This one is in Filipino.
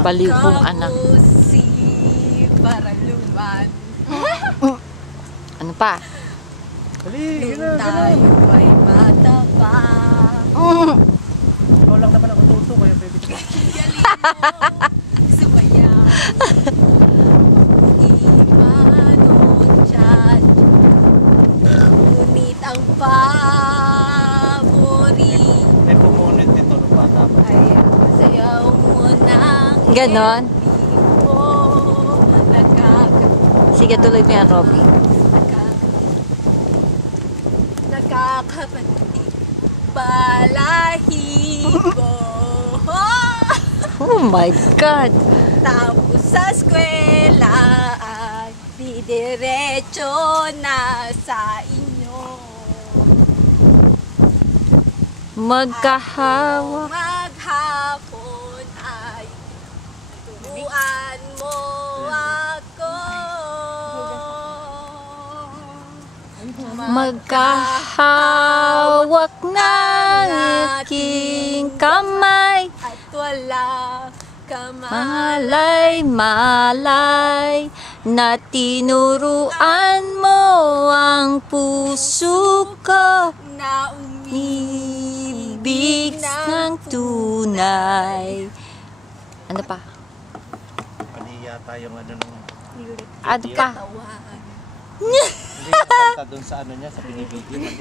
Baliw kong anak. Para luman. Ano pa? Dali, Kung tayo ay mataba. Ikaw lang naman ang ututo, kaya pwede ka. Galing mo, sumaya. Imanon dyan. Ngunit ang paborito May pumunit dito ng bata pa. ay sayaw mo ng Ganon? Nakaka- Sige, tuloy mo yan, Robby. Nakakapatid balahibo. Oh my God! Tapos sa eskwela ay didiretso na sa inyo. Magkahawak. Maghapon ay turuan mo ako. Magkahawak ng aking kamay. At wala kamay. Malay-malay na tinuruan mo ang puso ko. Na Ibig ng tunay. Ano pa? Mali yata yung ano nung... Ano pa? Tawan. Hindi nakanta dun sa ano niya, sa binibigyan.